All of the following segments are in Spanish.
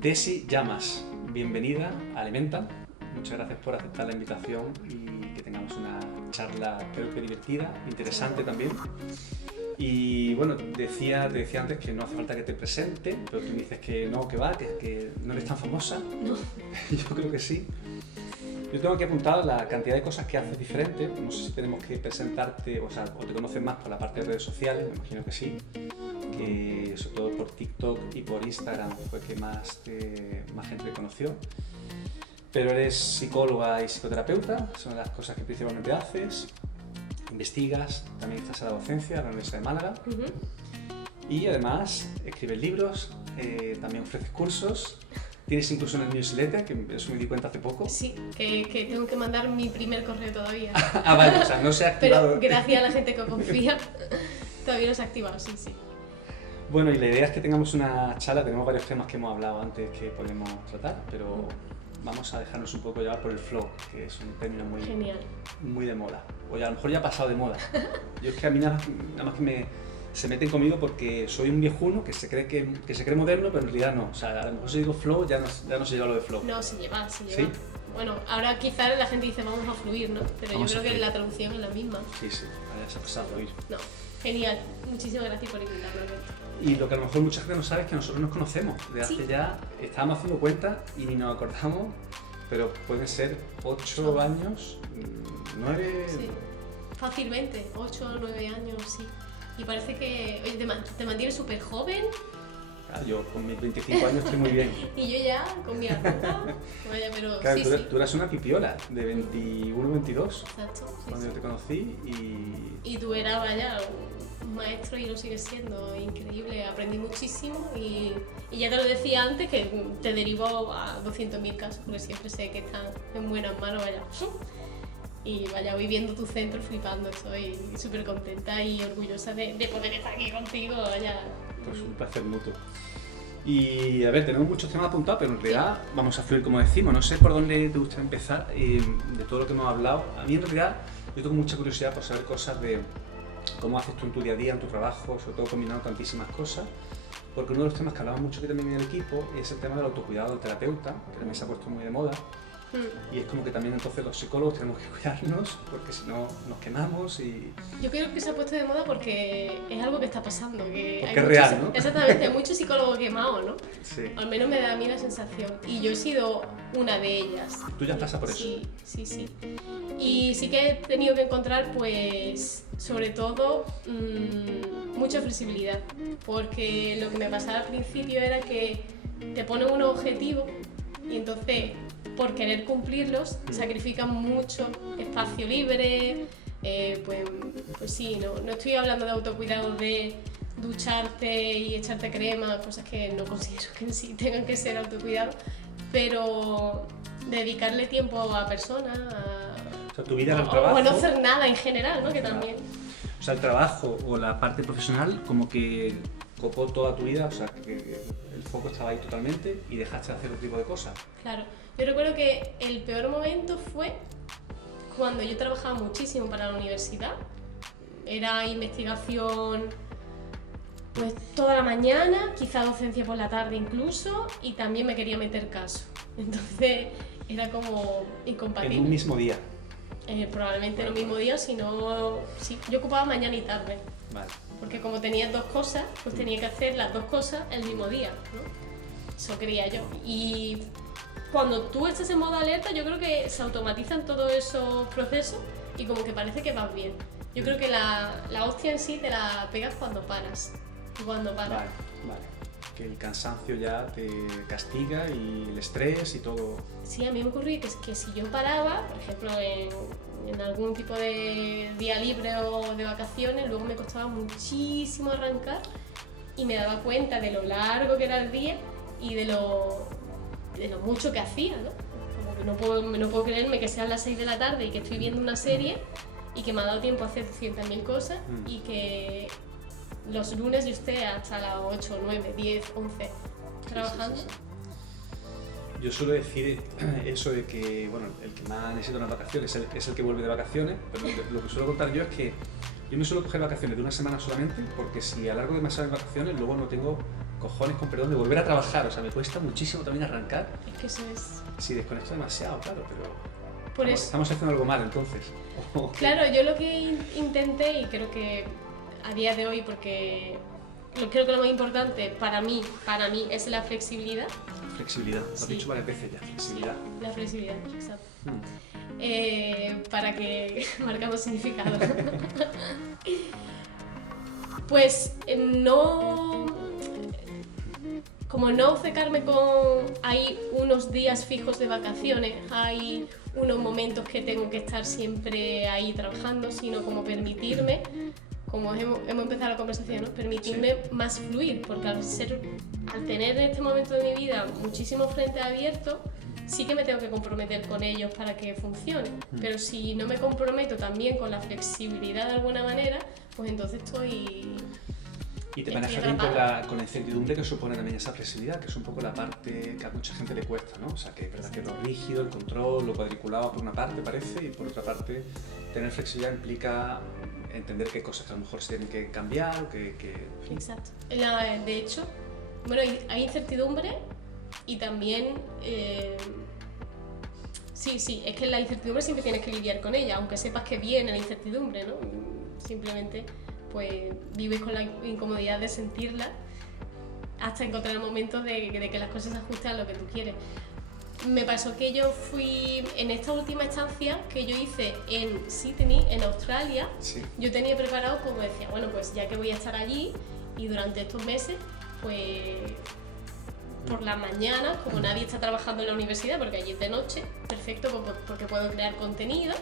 Desi Llamas, bienvenida a Alimenta. Muchas gracias por aceptar la invitación y que tengamos una charla, creo que divertida, interesante también. Y bueno, te decía antes que no hace falta que te presente, pero tú me dices que no, que va, que no eres tan famosa. No. Yo creo que sí. Yo tengo aquí apuntado la cantidad de cosas que haces diferentes. No sé si tenemos que presentarte, o te conocen más por la parte de redes sociales, me imagino que sí. Que sobre todo por TikTok y por Instagram fue que más gente te conoció. Pero eres psicóloga y psicoterapeuta, son las cosas que principalmente haces. Investigas, también estás a la docencia en la Universidad de Málaga. Y además escribes libros, también ofreces cursos. Tienes incluso una newsletter, que eso me di cuenta hace poco. Sí, que tengo que mandar mi primer correo todavía. Ah, vale, o sea, no se ha activado. Pero gracias a la gente que confía, todavía no se ha activado, sí. Bueno, y la idea es que tengamos una charla, tenemos varios temas que hemos hablado antes que podemos tratar, pero vamos a dejarnos un poco llevar por el flow, que es un término muy de moda. O ya, a lo mejor ya ha pasado de moda. Yo es que a mí nada más que se meten conmigo porque soy un viejuno que se cree moderno, pero en realidad no. O sea, a lo mejor si digo flow ya no se lleva lo de flow. No, se lleva. ¿Sí? Bueno, ahora quizás la gente dice vamos a fluir, ¿no? Pero Vamos yo creo que la traducción es la misma. Sí, ahora se ha pasado a fluir. No, genial. Muchísimas gracias por invitarme, Alberto. Y lo que a lo mejor mucha gente no sabe es que nosotros nos conocemos. De hace ya, estábamos haciendo cuenta y ni nos acordamos, pero pueden ser 8 años, 9... Sí, fácilmente, 8 o 9 años, sí. Y parece que, oye, te mantienes súper joven. Claro, yo con mis 25 años estoy muy bien. Y yo ya, con mi arruga, vaya, pero claro, sí. Tú eras una pipiola de 21, 22, Exacto, cuando yo te conocí y tú eras, vaya, un maestro y lo sigues siendo, increíble, aprendí muchísimo y ya te lo decía antes que te derivo a 200.000 casos porque siempre sé que están en buenas manos, vaya. Y vaya, voy viendo tu centro flipando, estoy súper contenta y orgullosa de poder estar aquí contigo, vaya. Pues un placer mutuo. Y a ver, tenemos muchos temas apuntados, pero en realidad vamos a fluir como decimos. No sé por dónde te gusta empezar de todo lo que hemos hablado. A mí en realidad yo tengo mucha curiosidad por saber cosas de cómo haces tú en tu día a día, en tu trabajo, sobre todo combinando tantísimas cosas. Porque uno de los temas que hablamos mucho aquí también en el equipo es el tema del autocuidado del terapeuta, que también se ha puesto muy de moda. Y es como que también entonces los psicólogos tenemos que cuidarnos porque si no nos quemamos y... Yo creo que se ha puesto de moda porque es algo que está pasando. Que porque es real, ¿no? Exactamente, hay muchos psicólogos quemados, ¿no? Sí. Al menos me da a mí la sensación. Y yo he sido una de ellas. ¿Tú ya pasas por eso? Sí. Y sí que he tenido que encontrar, pues, sobre todo, mucha flexibilidad. Porque lo que me pasaba al principio era que te ponen unos objetivos y entonces, por querer cumplirlos, sacrifican mucho espacio libre. Pues sí, no estoy hablando de autocuidado, de ducharte y echarte crema, cosas que no considero que en sí tengan que ser autocuidado, pero dedicarle tiempo a personas, O sea, tu vida en el trabajo... o no hacer nada en general, ¿no? Que también... O sea, el trabajo o la parte profesional como que copó toda tu vida, o sea, que el foco estaba ahí totalmente y dejaste de hacer otro tipo de cosas. Claro, yo recuerdo que el peor momento fue cuando yo trabajaba muchísimo para la universidad. Era investigación pues toda la mañana, quizá docencia por la tarde incluso, y también me quería meter caso. Entonces era como incompatible. En un mismo día. Probablemente en el mismo día, sino sí, yo ocupaba mañana y tarde. Vale. Porque como tenía dos cosas, pues tenía que hacer las dos cosas el mismo día, ¿no? Eso creía yo. Y cuando tú estás en modo alerta, yo creo que se automatizan todos esos procesos y como que parece que vas bien. Yo creo que la hostia en sí te la pegas cuando paras. Cuando paras. Vale. Que el cansancio ya te castiga y el estrés y todo. Sí, a mí me ocurrió que si yo paraba, por ejemplo, en algún tipo de día libre o de vacaciones, luego me costaba muchísimo arrancar y me daba cuenta de lo largo que era el día y de lo mucho que hacía, ¿no? Como que no puedo creerme que sean las 6 de la tarde y que estoy viendo una serie y que me ha dado tiempo a hacer 200.000 cosas y que los lunes yo esté hasta las 8, 9, 10, 11 trabajando. Sí. Yo suelo decir eso de que, bueno, el que más necesita unas vacaciones es el que vuelve de vacaciones, pero lo que suelo contar yo es que yo me suelo coger vacaciones de una semana solamente, porque si alargo demasiado en vacaciones, luego no tengo cojones, con perdón, de volver a trabajar. O sea, me cuesta muchísimo también arrancar. Es que eso es... Sí, desconecto demasiado, claro, pero estamos haciendo algo mal entonces. Claro, yo lo que intenté, y creo que a día de hoy, porque creo que lo más importante para mí es la flexibilidad. Flexibilidad, lo has dicho varias veces ya, flexibilidad. Sí, la flexibilidad, exacto. Para que marcamos significado. Pues como no obcecarme con hay unos días fijos de vacaciones, hay unos momentos que tengo que estar siempre ahí trabajando, sino como permitirme, como hemos empezado la conversación, ¿no? Permitirme más fluir, porque al tener en este momento de mi vida muchísimos frentes abiertos, sí que me tengo que comprometer con ellos para que funcione. Pero si no me comprometo también con la flexibilidad de alguna manera, pues entonces estoy... Y te manejas bien con la incertidumbre que supone también esa flexibilidad, que es un poco la parte que a mucha gente le cuesta, ¿no? O sea, que es verdad que lo rígido, el control, lo cuadriculado por una parte parece, y por otra parte tener flexibilidad implica entender que hay cosas que a lo mejor se tienen que cambiar o que... Exacto. De hecho, bueno, hay incertidumbre y también... Sí, es que la incertidumbre siempre tienes que lidiar con ella, aunque sepas que viene la incertidumbre, ¿no? Simplemente pues vives con la incomodidad de sentirla hasta encontrar el momento de que las cosas se ajusten a lo que tú quieres. Me pasó que yo fui en esta última estancia que yo hice en Sydney, en Australia. Sí. Yo tenía preparado, como decía, bueno, pues ya que voy a estar allí y durante estos meses, pues por la mañana, como nadie está trabajando en la universidad, porque allí es de noche, perfecto, porque puedo crear contenido.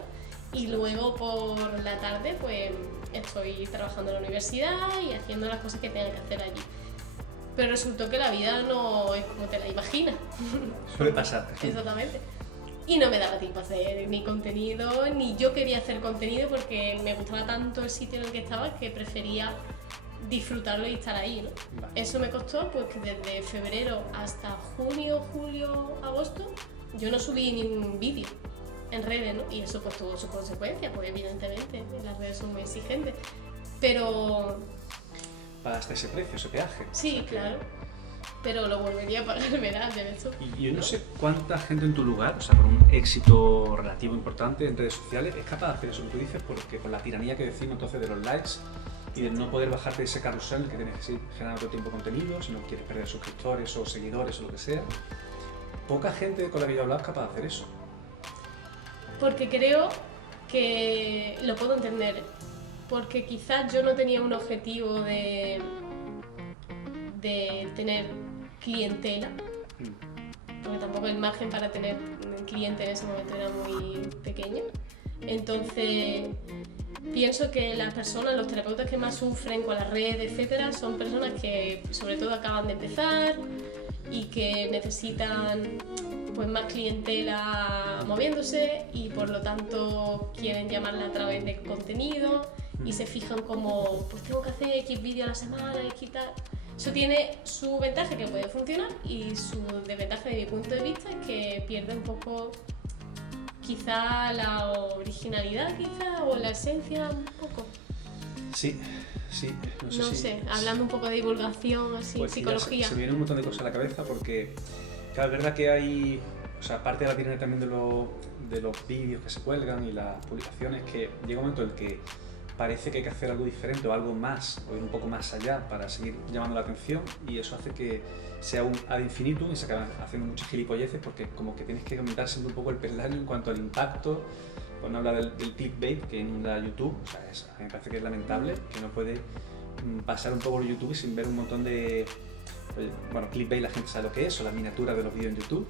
Y luego por la tarde pues estoy trabajando en la universidad y haciendo las cosas que tenga que hacer allí. Pero resultó que la vida no es como te la imaginas. Suele pasar. Exactamente. Y no me daba tiempo a hacer ni contenido, ni yo quería hacer contenido porque me gustaba tanto el sitio en el que estaba que prefería disfrutarlo y estar ahí, ¿no? Vale. Eso me costó pues que desde febrero hasta junio, julio, agosto yo no subí ni un vídeo en redes, ¿no? Y eso pues tuvo sus consecuencias, pues evidentemente las redes son muy exigentes, pero... ¿Pagaste ese precio, ese peaje? Sí, o sea, claro, pero lo volvería a pagar, verás, de hecho. Y yo no sé cuánta gente en tu lugar, o sea, con un éxito relativo importante en redes sociales, es capaz de hacer eso que tú dices, porque con la tiranía que decimos entonces de los likes y de no poder bajarte de ese carrusel que tienes que seguir generando todo el tiempo contenido, si no quieres perder suscriptores o seguidores o lo que sea, poca gente con la que yo he hablado es capaz de hacer eso. Porque creo que lo puedo entender, porque quizás yo no tenía un objetivo de tener clientela, porque tampoco el margen para tener cliente en ese momento era muy pequeño. Entonces pienso que las personas, los terapeutas que más sufren con las redes, etcétera, son personas que sobre todo acaban de empezar y que necesitan pues más clientela moviéndose y por lo tanto quieren llamarla a través de contenido y se fijan como pues tengo que hacer X vídeo a la semana, X tal. Eso tiene su ventaja que puede funcionar y su desventaja de mi punto de vista es que pierde un poco quizá la originalidad o la esencia un poco. Sí, no sé, hablando un poco de divulgación, así, pues psicología. Se me viene un montón de cosas a la cabeza porque claro, es verdad que hay, o sea, aparte de la tiranía también de los vídeos que se cuelgan y las publicaciones, que llega un momento en el que parece que hay que hacer algo diferente o algo más, o ir un poco más allá para seguir llamando la atención y eso hace que sea un ad infinitum y se acaban haciendo muchas gilipolleces porque como que tienes que aumentar siempre un poco el peldaño en cuanto al impacto. Pues no habla del clickbait que inunda YouTube, o sea, a mí me parece que es lamentable que no puede pasar un poco por YouTube sin ver un montón de... Bueno, clickbait la gente sabe lo que es, o la miniatura de los vídeos en YouTube,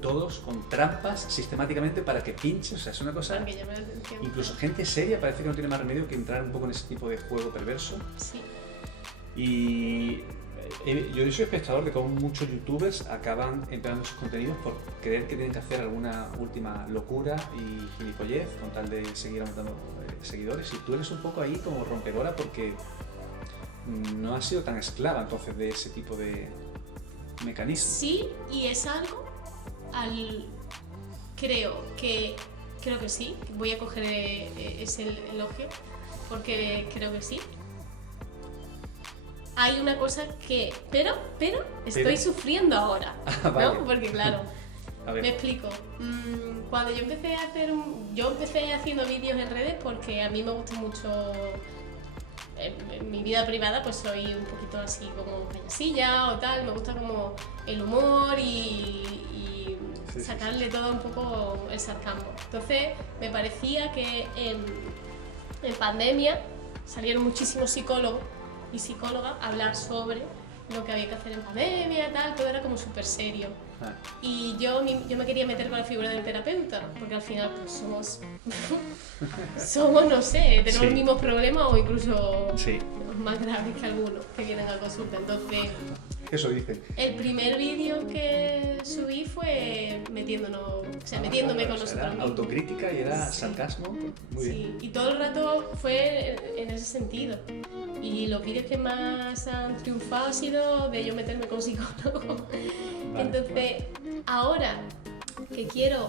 todos con trampas sistemáticamente para que pinches, o sea, es una cosa... Para que llame la atención. Incluso gente seria parece que no tiene más remedio que entrar un poco en ese tipo de juego perverso. Sí. Y yo soy espectador de cómo muchos youtubers acaban empleando sus contenidos por creer que tienen que hacer alguna última locura y gilipollez con tal de seguir aumentando seguidores. Y tú eres un poco ahí como rompedora porque no has sido tan esclava entonces de ese tipo de mecanismos. Sí, y es algo creo que sí, voy a coger ese elogio porque creo que sí. hay una cosa que... Pero estoy sufriendo ahora, ¿no? Vale. Porque claro, A ver. me explico. Cuando yo empecé a hacer yo empecé haciendo vídeos en redes porque a mí me gusta mucho... En mi vida privada pues soy un poquito así como payasilla o tal, me gusta como el humor y Sí, sacarle todo un poco el sarcasmo. Entonces me parecía que en pandemia salieron muchísimos psicólogos y psicólogas a hablar sobre lo que había que hacer en pandemia y tal, todo era como súper serio. Ah, Y yo me quería meter con la figura del terapeuta, porque al final pues somos, no sé, tenemos Sí. los mismos problemas o incluso sí, más graves que algunos que vienen a consulta. Entonces, eso dicen. el primer vídeo que subí fue metiéndome con O sea, nosotros era mismos. autocrítica y era Sí. sarcasmo. Muy bien. Sí, y todo el rato fue en ese sentido. Y los vídeos que más han triunfado ha sido de yo meterme con psicólogo. Vale, Entonces, ahora que quiero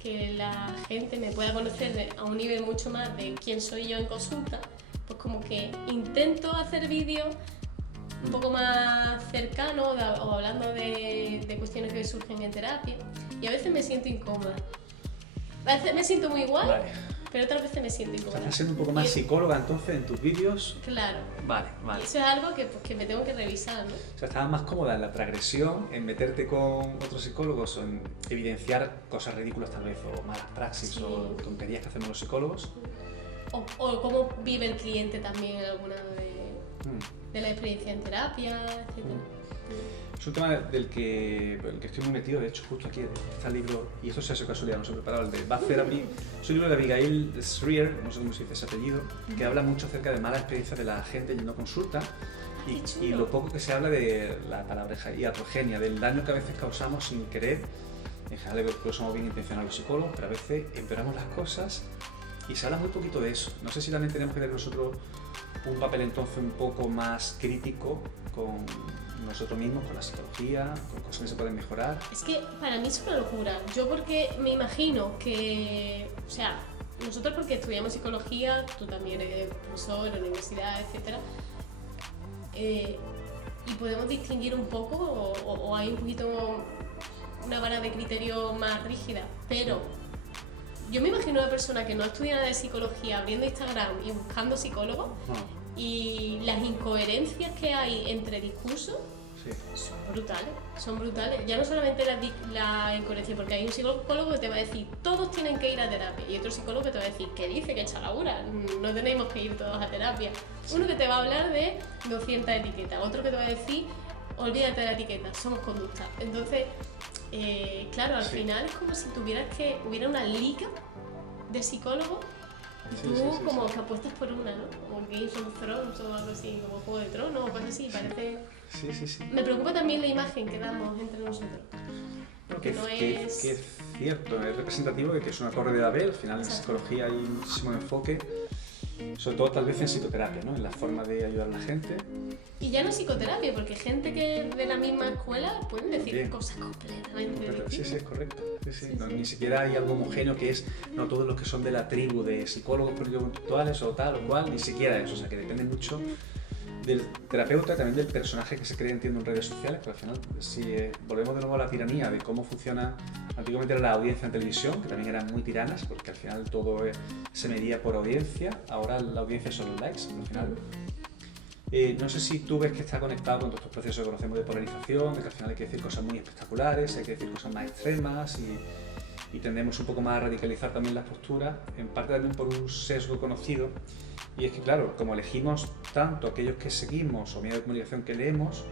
que la gente me pueda conocer a un nivel mucho más de quién soy yo en consulta, pues como que intento hacer vídeos un poco más cercanos o hablando de cuestiones que surgen en terapia, y a veces me siento incómoda. A veces me siento muy guay, Vale. pero otras veces me siento O sea, incómoda. estás siendo un poco más Y- psicóloga entonces en tus vídeos. Claro. Vale, Y vale. eso es algo que, pues, que me tengo que revisar, ¿no? O sea, estabas más cómoda en la transgresión, en meterte con otros psicólogos o en evidenciar cosas ridículas tal vez, o malas praxis Sí. o tonterías que hacemos los psicólogos. O cómo vive el cliente también en alguna Mm. de la experiencia en terapia, etc. Es un tema del que estoy muy metido, de hecho, justo aquí está el libro, y esto se hace casualidad, no se ha preparado, el de Bad Therapy. Es un libro de Abigail Shrier, no sé cómo se dice ese apellido, que habla mucho acerca de malas experiencias de la gente yendo a consulta Qué chulo. y lo poco que se habla de la palabra iatrogenia, del daño que a veces causamos sin querer. En general, creo que somos bien intencionados los psicólogos, pero a veces empeoramos las cosas y se habla muy poquito de eso. No sé si también tenemos que tener nosotros un papel entonces un poco más crítico con nosotros mismos, con la psicología, con cosas que se pueden mejorar. Es que para mí es una locura. Yo porque me imagino que, o sea, nosotros porque estudiamos psicología, tú también eres profesor en la universidad, etc. Y podemos distinguir un poco o hay un poquito una vara de criterio más rígida, pero yo me imagino a una persona que no estudia nada de psicología abriendo Instagram y buscando psicólogos y las incoherencias que hay entre discursos Sí. son brutales. Ya no solamente la incoherencia, porque hay un psicólogo que te va a decir todos tienen que ir a terapia y otro psicólogo que te va a decir que dice que echa la hura, no tenemos que ir todos a terapia. Uno que te va a hablar de 200 etiquetas, otro que te va a decir olvídate de la etiqueta, somos conductas. Entonces, claro, al Sí. final es como si hubiera una liga de psicólogos y tú Sí. como que apuestas por una, ¿no? Como Games of Thrones o algo así, como Juego de Tronos o cosas así, parece... Sí. Me preocupa tamín la imagen que damos entre nosotros. Porque no que es... es cierto, es representativo de que es una torre de Babel. Al final en Exacto. psicología hay muchísimo enfoque, sobre todo tal vez en psicoterapia, ¿no? En la forma de ayudar a la gente. Y ya no psicoterapia, porque gente que de la misma escuela pueden decir Bien. cosas completamente Sí, distintas. es correcto. Sí. Sí, No, sí. ni siquiera hay algo homogéneo que es, no todos los que son de la tribu de psicólogos cognitivo-conductuales o tal o cual, ni siquiera eso. O sea, que depende mucho del terapeuta, también del personaje que se cree entiendo en redes sociales, pero al final, si volvemos de nuevo a la tiranía de cómo funciona, antiguamente era la audiencia en televisión, que también eran muy tiranas, porque al final todo se medía por audiencia, ahora la audiencia son los likes, al final. No sé si tú ves que está conectado con todos estos procesos que conocemos de polarización, de que al final hay que decir cosas muy espectaculares, hay que decir cosas más extremas y tendemos un poco más a radicalizar también las posturas, en parte también por un sesgo conocido. Y es que, claro, como elegimos tanto aquellos que seguimos o medios de comunicación que leemos,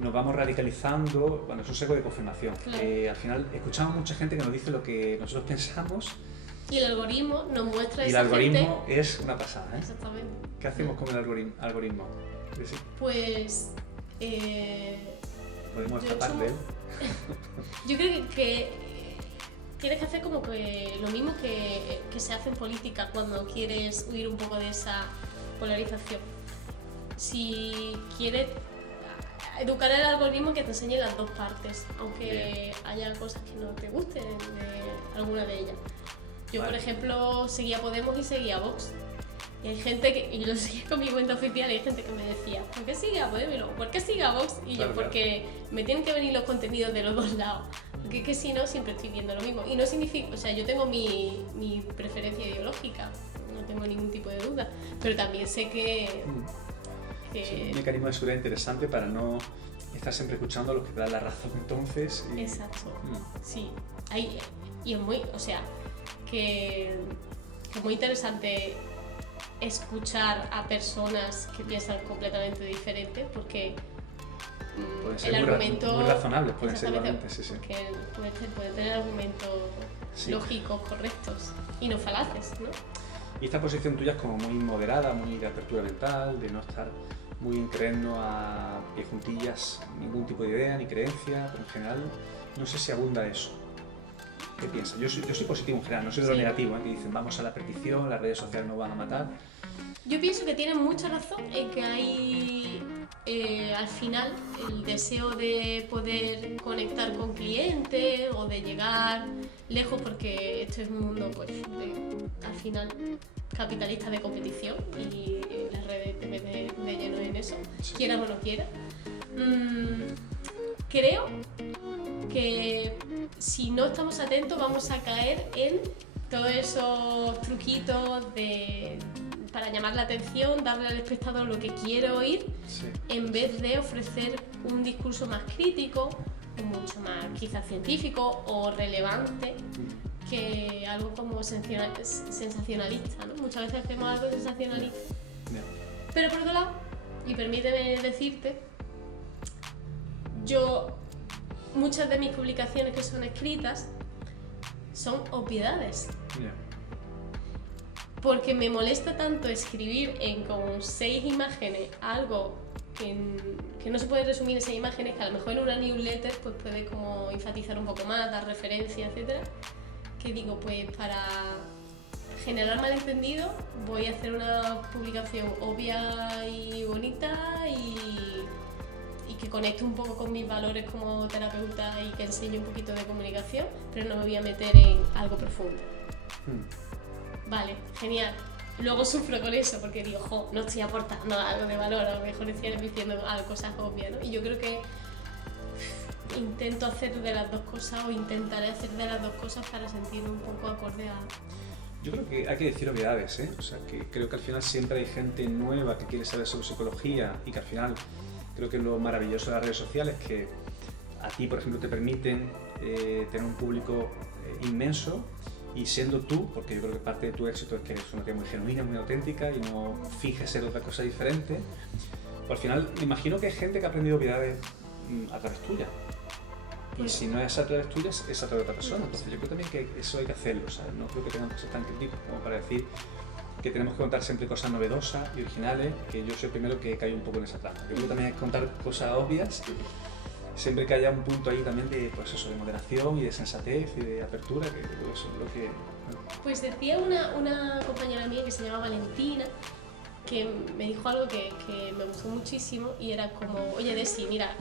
nos vamos radicalizando, bueno, es un sesgo de confirmación. Claro. Al final escuchamos mucha gente que nos dice lo que nosotros pensamos Y el algoritmo nos muestra a y el esa algoritmo es una pasada, gente... ¿eh? Exactamente. ¿Qué hacemos con el algoritmo? Sí. Pues... ¿Podemos Yo escapar soy- de él? Yo creo que tienes que hacer como que lo mismo que se hace en política cuando quieres huir un poco de esa polarización. Si quieres educar al algoritmo que te enseñe las dos partes, aunque haya cosas que no te gusten de alguna de ellas. Yo, Vale. por ejemplo, seguía Podemos y seguía Vox. Y hay gente que, y lo seguía con mi cuenta oficial, y hay gente que me decía, ¿por qué sigue a Podemos? ¿Por qué sigue a Vox? Y Claro, yo, porque me tienen que venir los contenidos de los dos lados. Porque es que si no, siempre estoy viendo lo mismo. Y no significa, o sea, yo tengo mi preferencia ideológica, no tengo ningún tipo de duda, pero también sé que... Sí, un mecanismo de seguridad interesante para no estar siempre escuchando a los que te dan la razón entonces. Y... Exacto, sí. Y es muy, o sea, que es muy interesante escuchar a personas que piensan completamente diferente, porque el argumento... Muy razonables pueden ser igualmente, sí. Que pueden tener argumentos lógicos, correctos y no falaces, ¿no? Y esta posición tuya es como muy moderada, muy de apertura mental, de no estar muy en creernos a pie juntillas ningún tipo de idea ni creencia, pero en general no sé si abunda eso. ¿Qué piensas? Yo soy positivo en general, no soy de lo negativo, que dicen vamos a la perdición, las redes sociales nos van a matar. Yo pienso que tienen mucha razón en que hay al final el deseo de poder conectar con clientes o de llegar lejos, porque esto es un mundo pues, al final capitalista de competición y las redes te meten de lleno en eso, quieras o no quieras. Creo que si no estamos atentos vamos a caer en todos esos truquitos para llamar la atención, darle al espectador lo que quiere oír, en vez de ofrecer un discurso más crítico, mucho más quizás científico o relevante, que algo como sensacionalista, ¿no? Muchas veces hacemos algo sensacionalista. Pero por otro lado, y permíteme decirte, muchas de mis publicaciones que son escritas son obviedades. Porque me molesta tanto escribir en con 6 imágenes algo que no se puede resumir en 6 imágenes, que a lo mejor en una newsletter pues puede como enfatizar un poco más, dar referencias, etcétera, que digo, pues para generar malentendido voy a hacer una publicación obvia y bonita y que conecte un poco con mis valores como terapeuta y que enseñe un poquito de comunicación, pero no me voy a meter en algo profundo. Vale, genial. Luego sufro con eso porque digo, no estoy aportando algo de valor, a lo mejor estoy diciendo cosas obvias, ¿no? Y yo creo que intento hacer de las dos cosas o intentaré hacer de las dos cosas para sentirme un poco acorde a... Yo creo que hay que decir obviedades, ¿eh? O sea, que creo que al final siempre hay gente nueva que quiere saber sobre psicología y que al final creo que lo maravilloso de las redes sociales es que a ti, por ejemplo, te permiten tener un público inmenso. Y siendo tú, porque yo creo que parte de tu éxito es que eres una tía muy genuina, muy auténtica y no finges ser otra cosa diferente, pues al final me imagino que hay gente que ha aprendido obviedades a través tuya. Y si no es a través tuya, es a través de otra persona. Entonces yo creo también que eso hay que hacerlo, ¿sabes? No creo que tengamos que ser tan críticos como para decir que tenemos que contar siempre cosas novedosas y originales, que yo soy el primero que cae un poco en esa trampa. Yo creo que también hay que contar cosas obvias, siempre que haya un punto ahí también de, pues eso, de moderación y de sensatez y de apertura, que todo eso es lo que... Pues decía una compañera mía que se llama Valentina, que me dijo algo que me gustó muchísimo y era como, oye Desi, mira,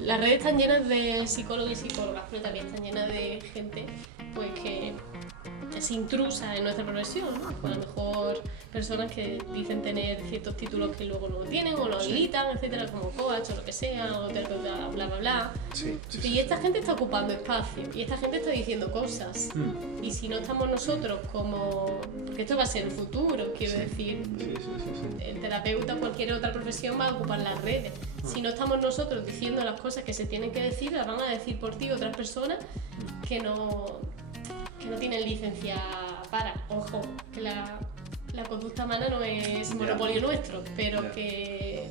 las redes están llenas de psicólogos y psicólogas, pero también están llenas de gente pues que es intrusa en nuestra profesión, ¿no? A lo mejor personas que dicen tener ciertos títulos que luego no tienen o lo habilitan, etcétera, como coach o lo que sea, o terapeuta, bla bla bla. Y esta gente está ocupando espacio y esta gente está diciendo cosas. Y si no estamos nosotros como... porque esto va a ser el futuro, quiero decir. El terapeuta o cualquier otra profesión va a ocupar las redes. Si no estamos nosotros diciendo las cosas que se tienen que decir, las van a decir por ti otras personas que no tienen licencia para. Ojo, que la conducta humana no es monopolio nuestro, pero que...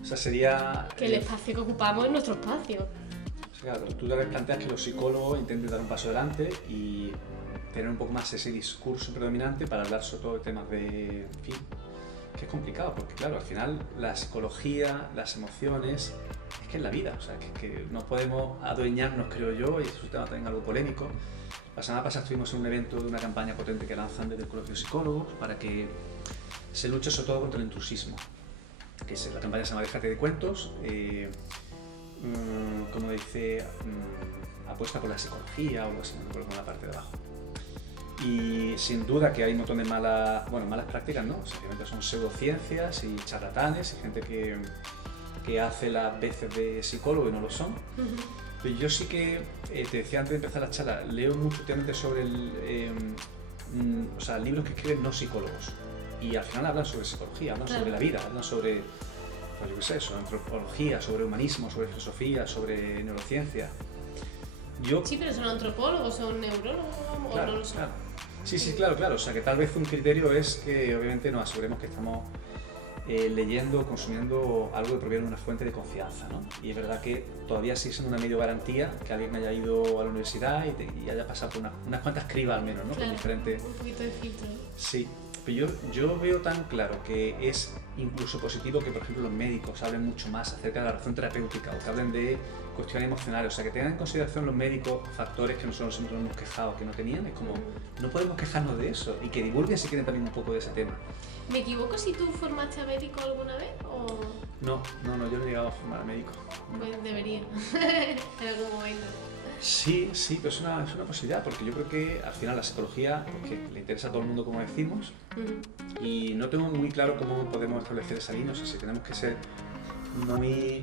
O sea, sería... que el espacio que ocupamos es nuestro espacio. O sea, claro, tú te planteas que los psicólogos intenten dar un paso adelante y tener un poco más ese discurso predominante para hablar sobre todo de temas de... en fin, que es complicado, porque claro, al final la psicología, las emociones, es que es la vida, o sea, que no podemos adueñarnos, creo yo, y eso es un tema también algo polémico. La semana pasada estuvimos en un evento de una campaña potente que lanzan desde el Colegio de Psicólogos para que se luche sobre todo contra el intrusismo. La campaña se llama Déjate de cuentos, como dice, apuesta por la psicología o algo así, no recuerdo con la parte de abajo. Y sin duda que hay un montón de malas prácticas, ¿no? Simplemente son pseudociencias y charlatanes y gente que hace las veces de psicólogo y no lo son. Pero yo sí que, te decía antes de empezar la charla, leo mucho últimamente sobre libros que escriben no psicólogos. Y al final hablan sobre psicología, hablan sobre la vida, hablan sobre, pues yo qué sé, sobre antropología, sobre humanismo, sobre filosofía, sobre neurociencia. Sí, pero son antropólogos, son neurólogos, claro, o no lo son. Claro. Sí, claro. O sea, que tal vez un criterio es que obviamente nos aseguremos que estamos leyendo, consumiendo algo que proviene de una fuente de confianza, ¿no? Y es verdad que todavía sigue siendo una medio garantía que alguien haya ido a la universidad y haya pasado por unas cuantas cribas al menos, ¿no? Claro, con diferentes... un poquito de filtro. Sí, pero yo veo tan claro que es incluso positivo que, por ejemplo, los médicos hablen mucho más acerca de la razón terapéutica o que hablen de cuestiones emocionales, o sea, que tengan en consideración los médicos factores que nosotros siempre nos hemos quejado que no tenían, es como, no podemos quejarnos de eso, y que divulguen si quieren también un poco de ese tema. ¿Me equivoco si tú formaste a médico alguna vez? O... No, yo no he llegado a formar a médico. Pues debería, en algún momento. Sí, pero es una posibilidad, porque yo creo que al final la psicología, porque le interesa a todo el mundo, como decimos, y no tengo muy claro cómo podemos establecer esa línea, o sea, si tenemos que ser muy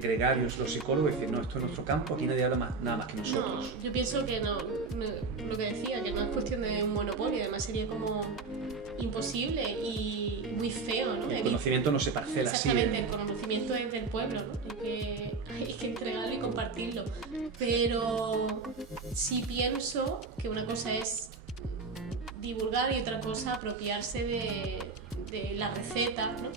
gregarios los psicólogos y decir, no, esto es nuestro campo, aquí nadie habla nada más que nosotros. No, yo pienso que no, lo que decía, que no es cuestión de un monopolio, además sería como imposible y muy feo, ¿no? El conocimiento no se parcela así. Exactamente, el conocimiento es del pueblo, ¿no? Hay que entregarlo y compartirlo. Pero sí pienso que una cosa es divulgar y otra cosa apropiarse de la receta, ¿no?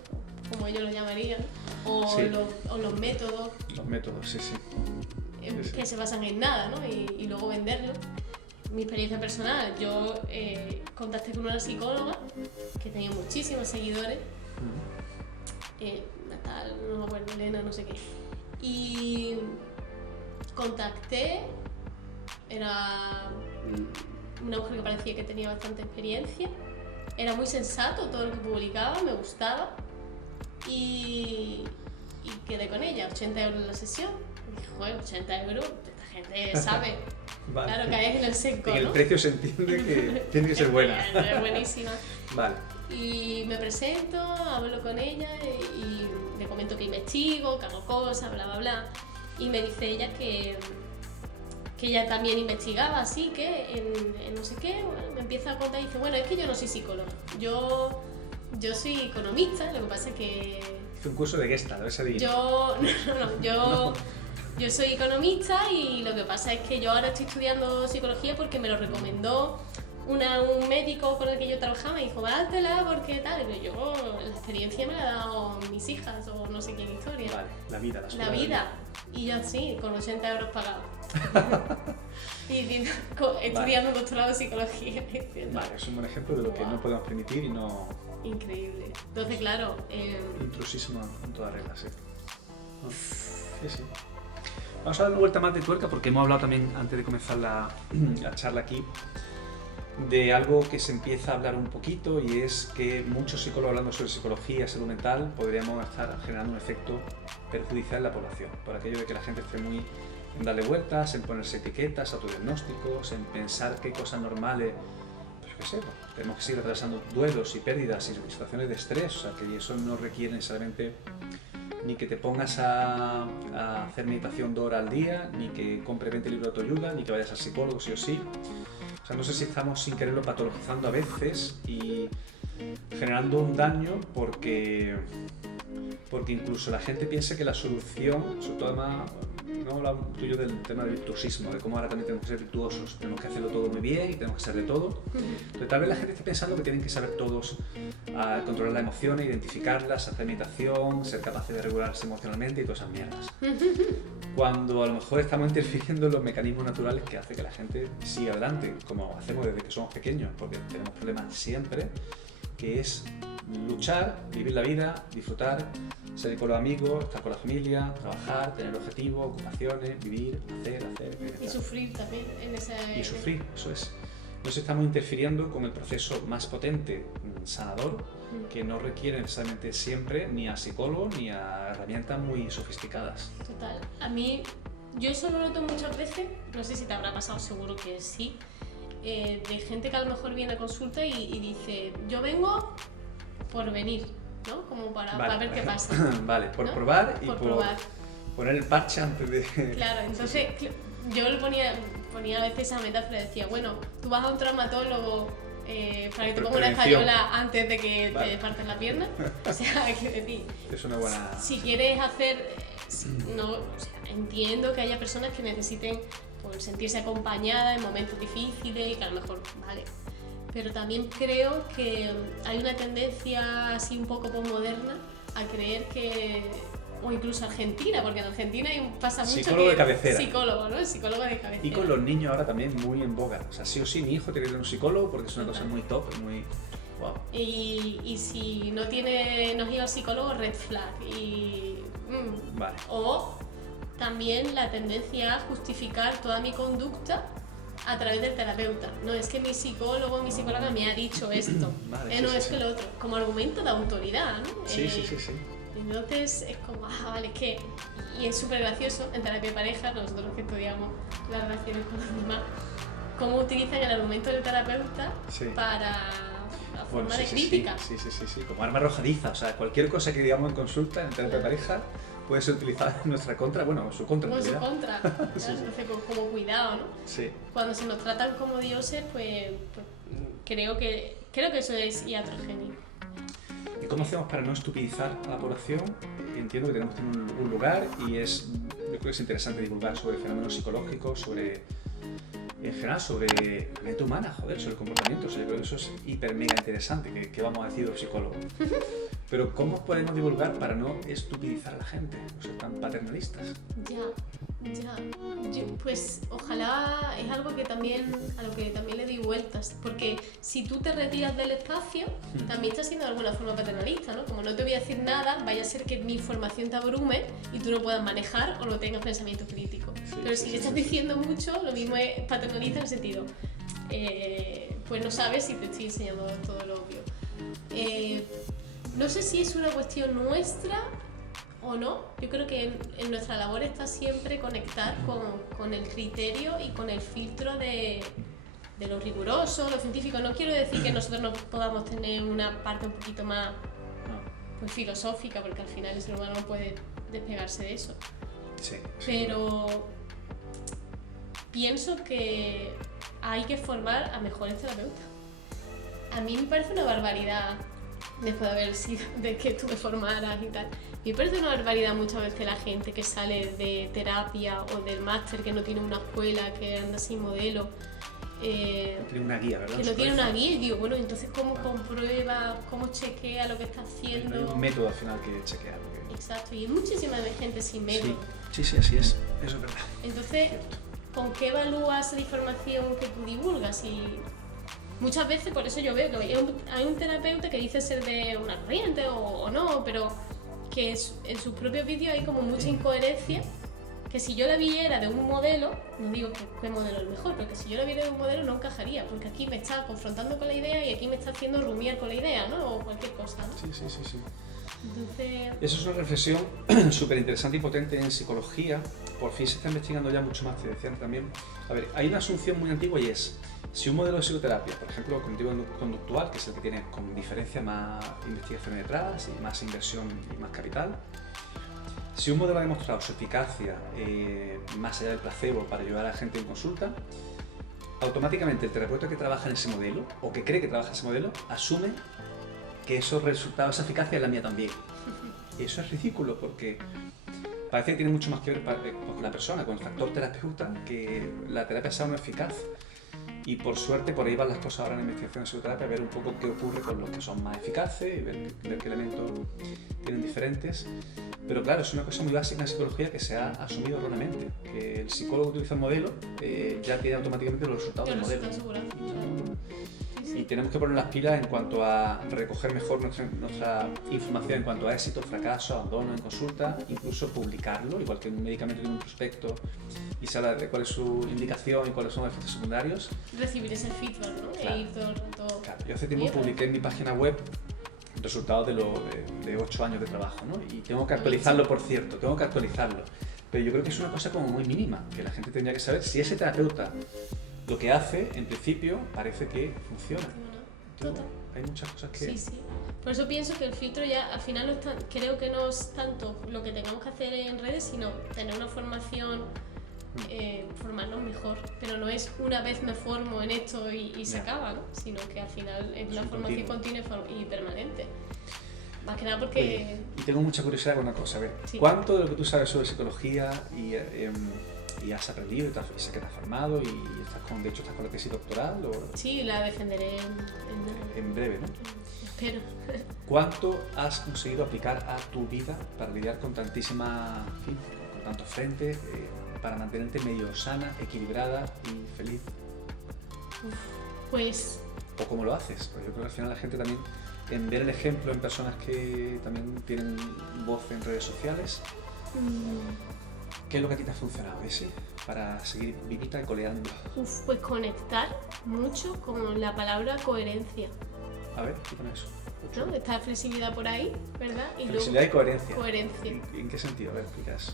Como ellos lo llamarían, o, sí. o los métodos. Los métodos, sí. Que se basan en nada, ¿no? Y luego venderlo. Mi experiencia personal, yo contacté con una psicóloga que tenía muchísimos seguidores, Natal, no me acuerdo, Elena, no sé qué, y contacté, era una mujer que parecía que tenía bastante experiencia, era muy sensato todo lo que publicaba, me gustaba, y quedé con ella, 80 euros la sesión. Y dije, joder, 80 euros, esta gente sabe. Vale. Claro, caes en el seco, en el ¿no? precio se entiende que tiene que ser buena. Es buenísima. Vale. Y me presento, hablo con ella y le comento que investigo, que hago cosas, bla, bla, bla. Y me dice ella que ella también investigaba, así que en no sé qué, bueno, me empieza a contar y dice, bueno, es que yo no soy psicóloga, yo soy economista, lo que pasa es que... Hice un curso de Gestalt, ese día. Yo soy economista y lo que pasa es que yo ahora estoy estudiando psicología porque me lo recomendó un médico con el que yo trabajaba, me dijo, dátela porque tal, pero yo la experiencia me la ha dado mis hijas o no sé quién historia. Vale, la vida. La vida. Y yo así, con 80 euros pagados. y estudiando doctorado en psicología. Vale, es un buen ejemplo de lo que no podemos permitir y no... Increíble. Entonces, claro... Intrusísimo en toda regla, sí. Sí. Vamos a dar una vuelta más de tuerca porque hemos hablado también, antes de comenzar la charla aquí, de algo que se empieza a hablar un poquito, y es que muchos psicólogos hablando sobre psicología, salud mental, podríamos estar generando un efecto perjudicial en la población, por aquello de que la gente esté muy en darle vueltas, en ponerse etiquetas, autodiagnósticos, en pensar que cosas normales, pues qué sé, tenemos que seguir atravesando duelos y pérdidas y situaciones de estrés, o sea, que eso no requiere necesariamente ni que te pongas a hacer meditación 2 horas al día, ni que compres 20 libros de autoayuda, ni que vayas al psicólogo sí o sí. O sea, no sé si estamos sin quererlo patologizando a veces y generando un daño porque incluso la gente piensa que la solución, sobre todo además, no hablamos tú y yo del tema del virtuosismo, de cómo ahora también tenemos que ser virtuosos, tenemos que hacerlo todo muy bien y tenemos que ser de todo. Entonces tal vez la gente esté pensando que tienen que saber todos a controlar las emociones, identificarlas, hacer meditación, ser capaces de regularse emocionalmente y todas esas mierdas. Cuando a lo mejor estamos interfiriendo en los mecanismos naturales que hacen que la gente siga adelante, como hacemos desde que somos pequeños, porque tenemos problemas siempre, que es luchar, vivir la vida, disfrutar, salir con los amigos, estar con la familia, trabajar, tener objetivos, ocupaciones, vivir, hacer. Y sufrir también en esa... Y sufrir, eso es. Nos estamos interfiriendo con el proceso más potente, sanador, que no requiere necesariamente siempre ni a psicólogos ni a herramientas muy sofisticadas. Total. A mí, yo eso lo noto muchas veces, no sé si te habrá pasado, seguro que sí. de gente que a lo mejor viene a consulta y dice, yo vengo por venir, ¿no? Como para ver qué pasa. Vale, por ¿no? probar y por por probar. poner el parche antes de... Claro, entonces yo le ponía a veces esa metáfora, decía, bueno, tú vas a un traumatólogo para que te ponga una escayola antes de que te partes la pierna. O sea, hay que decir, es una buena... Si quieres hacer... no, o sea, entiendo que haya personas que necesiten pues, sentirse acompañadas en momentos difíciles y que a lo mejor, vale. Pero también creo que hay una tendencia así un poco posmoderna a creer que... O incluso Argentina, porque en Argentina pasa mucho psicólogo de cabecera. Psicólogo, ¿no? El psicólogo de cabecera. Y con los niños ahora también muy en boga. O sea, sí o sí, mi hijo tiene que ir a un psicólogo porque es una cosa muy top, muy... Wow. Y si no has ido al psicólogo, red flag. Vale. O también la tendencia a justificar toda mi conducta a través del terapeuta. No es que mi psicólogo, mi psicóloga me ha dicho esto. Vale, no es que lo otro. Como argumento de autoridad, ¿no? Sí. Entonces es como, vale, es que... Y es súper gracioso en terapia de pareja, nosotros que estudiamos las relaciones con los demás, cómo utilizan el argumento del terapeuta para la forma de crítica. Sí, como arma arrojadiza. O sea, cualquier cosa que digamos en consulta, en terapia de pareja, puede ser utilizada en nuestra contra, bueno, su contra. Como su contra. Entonces, como cuidado, ¿no? Sí. Cuando se nos tratan como dioses, pues creo que eso es iatrogenia. ¿Y cómo hacemos para no estupidizar a la población? Entiendo que tenemos que tener un lugar y yo creo que es interesante divulgar sobre fenómenos psicológicos, en general sobre la mente humana, sobre el comportamiento. O sea, yo creo que eso es hiper mega interesante, que vamos a decir los psicólogos. Pero ¿cómo podemos divulgar para no estupidizar a la gente? No ser tan paternalistas. Ya. Pues ojalá es algo que a lo que también le doy vueltas, porque si tú te retiras del espacio, también estás siendo de alguna forma paternalista, ¿no? Como no te voy a decir nada, vaya a ser que mi información te abrume y tú no puedas manejar o no tengas pensamiento crítico. Pero si le estás diciendo mucho, lo mismo es paternalista en el sentido, pues no sabes si te estoy enseñando todo lo obvio. No sé si es una cuestión nuestra o no. Yo creo que en nuestra labor está siempre conectar con el criterio y con el filtro de lo riguroso, lo científico. No quiero decir que nosotros no podamos tener una parte un poquito más pues, filosófica, porque al final el ser humano no puede despegarse de eso. Sí. Pero pienso que hay que formar a mejores terapeutas. A mí me parece una barbaridad, después de haber sido, de que tú me formaras y tal, me parece una barbaridad muchas veces la gente que sale de terapia o del máster, que no tiene una escuela, que anda sin modelo. No tiene una guía, ¿verdad? Que no tiene una guía y digo, bueno, entonces ¿cómo comprueba, cómo chequea lo que está haciendo? Hay un método al final que chequear. Exacto, y hay muchísima gente sin método. Sí, así es, eso es verdad. Entonces, ¿con qué evalúas la información que tú divulgas? Y muchas veces, por eso yo veo que hay un terapeuta que dice ser de una corriente o no, pero que en sus propios vídeos hay como mucha incoherencia, que si yo la viera de un modelo, no digo que modelo es el mejor, pero que si yo la viera de un modelo no encajaría, porque aquí me está confrontando con la idea y aquí me está haciendo rumiar con la idea, ¿no? O cualquier cosa, ¿no? Sí. Entonces... Eso es una reflexión súper interesante y potente en psicología. Por fin se está investigando ya mucho más, te decían también. A ver, hay una asunción muy antigua y es, si un modelo de psicoterapia, por ejemplo, cognitivo-conductual, que es el que tiene con diferencia más investigación detrás y más inversión y más capital, si un modelo ha demostrado su eficacia más allá del placebo para ayudar a la gente en consulta, automáticamente el terapeuta que trabaja en ese modelo o que cree que trabaja en ese modelo asume que esos resultados, esa eficacia es la mía también. Y eso es ridículo porque parece que tiene mucho más que ver con la persona, con el factor terapeuta, que la terapia sea no eficaz. Y por suerte por ahí van las cosas ahora en investigación de psicoterapia, ver un poco qué ocurre con los que son más eficaces y ver qué elementos tienen diferentes. Pero claro, es una cosa muy básica en psicología que se ha asumido erróneamente, que el psicólogo que utiliza el modelo ya tiene automáticamente los resultados del modelo. Y tenemos que poner las pilas en cuanto a recoger mejor nuestra información en cuanto a éxito, fracaso, abandono en consulta, incluso publicarlo, igual que un medicamento tiene un prospecto y se habla de cuál es su indicación y cuáles son los efectos secundarios. Recibir ese feedback, ¿no? Claro. E ir todo el rato... Claro. Yo hace tiempo publiqué en mi página web resultados de 8 años de trabajo, ¿no? Y tengo que actualizarlo, por cierto, tengo que actualizarlo. Pero yo creo que es una cosa como muy mínima, que la gente tendría que saber si ese terapeuta lo que hace, en principio, parece que funciona. Bueno, total. Hay muchas cosas que... Sí, sí. Por eso pienso que el filtro ya al final creo que no es tanto lo que tengamos que hacer en redes, sino tener una formación, formarnos mejor. Pero no es una vez me formo en esto y se acaba, ¿no? Sino que al final es una formación continua y permanente. Más que nada porque... Oye, y tengo mucha curiosidad con una cosa, a ver, Sí. ¿cuánto de lo que tú sabes sobre psicología y has aprendido y sé que te has formado y de hecho estás con la tesis doctoral o Sí, la defenderé en breve, ¿no? Espero. ¿Cuánto has conseguido aplicar a tu vida para lidiar con tantísima, en fin, con tantos frentes, para mantenerte medio sana, equilibrada y feliz? Pues... ¿O cómo lo haces? Pues yo creo que al final la gente también, en ver el ejemplo en personas que también tienen voz en redes sociales, ¿qué es lo que a ti te ha funcionado, Esi, para seguir vivita y coleando? Pues conectar mucho con la palabra coherencia. A ver, ¿qué pone eso? ¿No? Está flexibilidad por ahí, ¿verdad? Y Flexibilidad y coherencia. Coherencia. ¿En qué sentido? A ver, explica eso.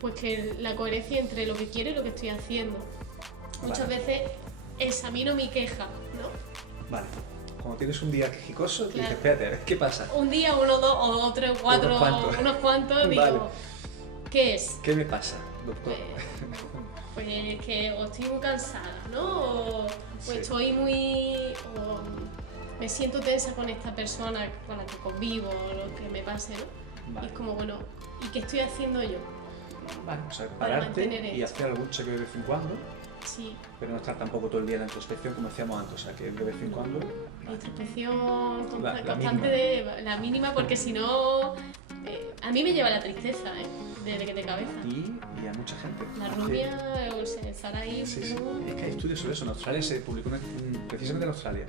Pues que la coherencia entre lo que quiero y lo que estoy haciendo. Muchas veces examino mi queja, ¿no? Vale. Cuando tienes un día quejicoso, Claro. dices, espérate, a ver, ¿qué pasa? Un día, uno, dos, o tres, o cuatro, unos cuantos, digo, Vale. ¿qué es? ¿Qué me pasa, doctor? Pues que o estoy muy cansada, ¿no? O Sí. estoy muy... o me siento tensa con esta persona con la que convivo, o lo que me pase, ¿no? Vale. Y es como, bueno, ¿y qué estoy haciendo yo? Vale, o sea, Para pararte mantener y esto. hacer algún chequeo de vez en cuando, Sí, pero no estar tampoco todo el día en la introspección como decíamos antes, o sea, que de vez en cuando... introspección La constante mínima. la mínima, porque si no... a mí me lleva la tristeza, desde que te cabeza. A ti y a mucha gente. La Aunque- rubia, o sea, estar ahí... Sí, sí. Es que hay estudios sobre eso. En Australia se publicó, precisamente en Australia,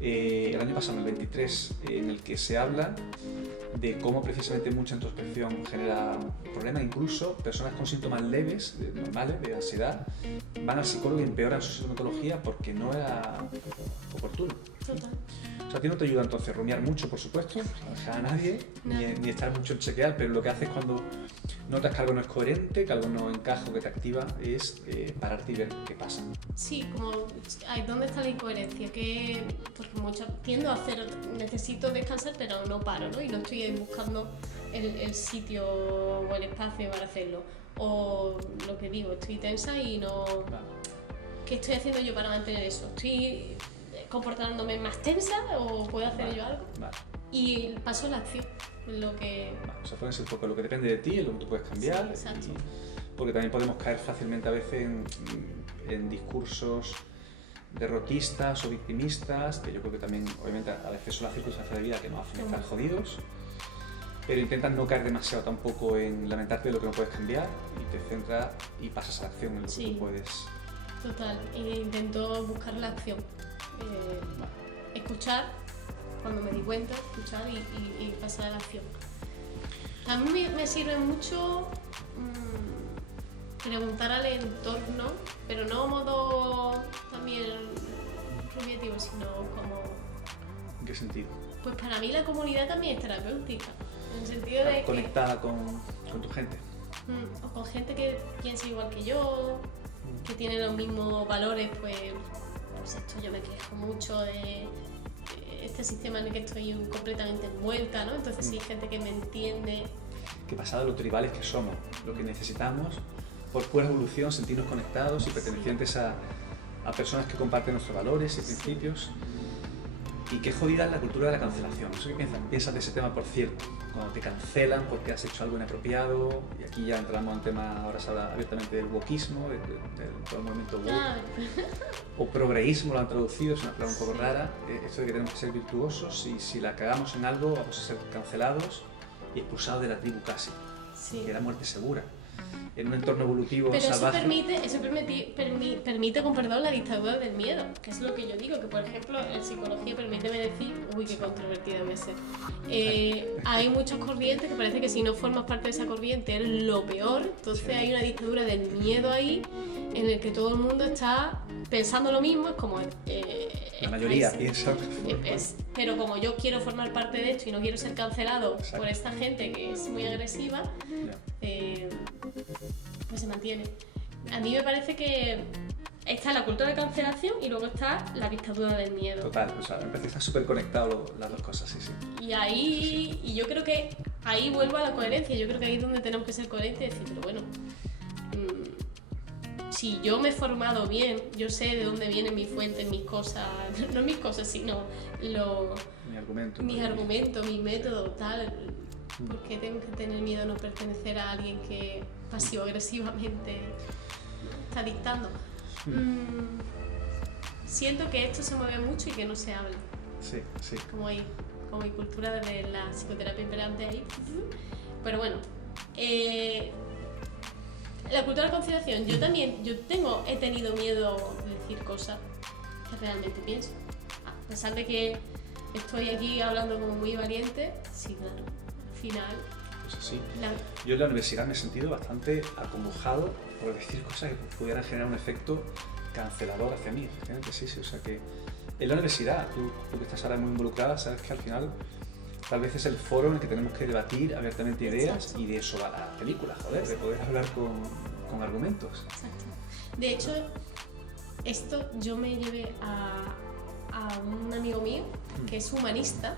el año pasado, en el 23, en el que se habla de cómo precisamente mucha introspección genera problemas. Incluso personas con síntomas leves, normales, de ansiedad, van al psicólogo y empeoran su sintomatología porque no era oportuno. Total. O sea, a ti no te ayuda entonces rumiar mucho, por supuesto, no dejar a nadie, No. ni estar mucho en chequear, pero lo que haces cuando notas que algo no es coherente, que algo no encaja o que te activa, es pararte y ver qué pasa. Sí, como, ay, ¿dónde está la incoherencia? Porque tiendo a hacer, necesito descansar, pero no paro, ¿no? Y no estoy ahí buscando el sitio o el espacio para hacerlo. O lo que digo, estoy tensa y no... Vale. ¿Qué estoy haciendo yo para mantener eso? ¿Estoy comportándome más tensa o puedo hacer yo algo? Vale. Y paso a la acción, lo que... Vale, o sea, pones el foco en lo que depende de ti, en lo que tú puedes cambiar. Sí, exacto. Porque también podemos caer fácilmente a veces en discursos derrotistas o victimistas, que yo creo que también, obviamente, a veces son las circunstancias de vida que nos hacen estar jodidos, pero intentas no caer demasiado tampoco en lamentarte de lo que no puedes cambiar y te centras y pasas a la acción en lo que Sí. tú puedes. Total, intento buscar la acción. Escuchar, cuando me di cuenta, escuchar y pasar a la acción. También me sirve mucho preguntar al entorno, pero no a modo también rumiativo, sino como... ¿En qué sentido? Pues para mí la comunidad también es terapéutica, en el sentido de que... Conectada con tu gente. O con gente que piensa igual que yo, que tiene los mismos valores, pues esto yo me quejo mucho de este sistema en el que estoy completamente envuelta, ¿no? Entonces sí hay gente que me entiende. Que pasado lo tribales que somos, lo que necesitamos por pura evolución, sentirnos conectados y pertenecientes a personas que comparten nuestros valores y principios. Y qué jodida es la cultura de la cancelación. No sé qué piensas de ese tema, por cierto. Cuando te cancelan porque has hecho algo inapropiado, y aquí ya entramos en tema, ahora se habla abiertamente del wokismo, del todo el movimiento woke, o progreísmo lo han traducido, es una palabra un poco rara, esto de que tenemos que ser virtuosos y si la cagamos en algo vamos a ser cancelados y expulsados de la tribu casi, Sí. que era muerte segura. En un entorno evolutivo Pero salvaje. eso permite, con perdón, la dictadura del miedo, que es lo que yo digo, que por ejemplo en psicología, permíteme decir, uy, qué controvertida voy a ser, hay muchas corrientes que parece que si no formas parte de esa corriente eres lo peor, entonces Sí. hay una dictadura del miedo ahí, en el que todo el mundo está pensando lo mismo, es como... La mayoría piensa. pero como yo quiero formar parte de esto y no quiero ser cancelado Exacto. por esta gente que es muy agresiva, Ya. pues se mantiene. A mí me parece que está la cultura de cancelación y luego está la dictadura del miedo. Total, o sea, me parece que está súper conectado las dos cosas, sí, sí. Y ahí, y yo creo que ahí vuelvo a la coherencia, yo creo que ahí es donde tenemos que ser coherentes y decir, pero bueno, si yo me he formado bien, yo sé de dónde vienen mis fuentes, mis cosas, no mis cosas, sino mis argumentos, mi método, tal. ¿Por qué tengo que tener miedo a no pertenecer a alguien que pasivo-agresivamente está dictando? Siento que esto se mueve mucho y que no se habla. Sí, sí. Como hay cultura de la psicoterapia imperante ahí. Pero bueno, la cultura de la conciliación, he tenido miedo de decir cosas que realmente pienso. A pesar de que estoy aquí hablando como muy valiente, sí, claro, al final... Pues sí. Yo en la universidad me he sentido bastante acongojado por decir cosas que pudieran generar un efecto cancelador hacia mí. Sí, o sea que en la universidad, tú que estás ahora muy involucrada, sabes que al final tal vez es el foro en el que tenemos que debatir abiertamente ideas. Exacto. Y de eso va la película, joder, de poder hablar con argumentos. Exacto. De hecho, esto yo me llevé a un amigo mío que es humanista,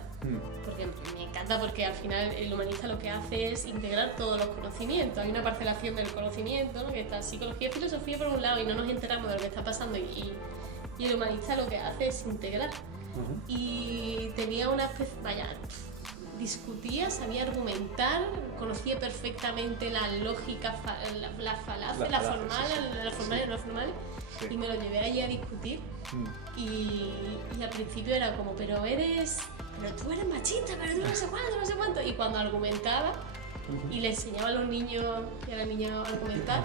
porque me encanta, porque al final el humanista lo que hace es integrar todos los conocimientos. Hay una parcelación del conocimiento, ¿no? Que está psicología y filosofía por un lado y no nos enteramos de lo que está pasando, y el humanista lo que hace es integrar. Y tenía una especie, discutía, sabía argumentar, conocía perfectamente la lógica, la falacia, la formal y no formal, y me lo llevé allí a discutir. Y al principio era como, pero tú eres machista, pero tú no sé cuánto. Y cuando argumentaba y le enseñaba a los niños y a las niñas a argumentar,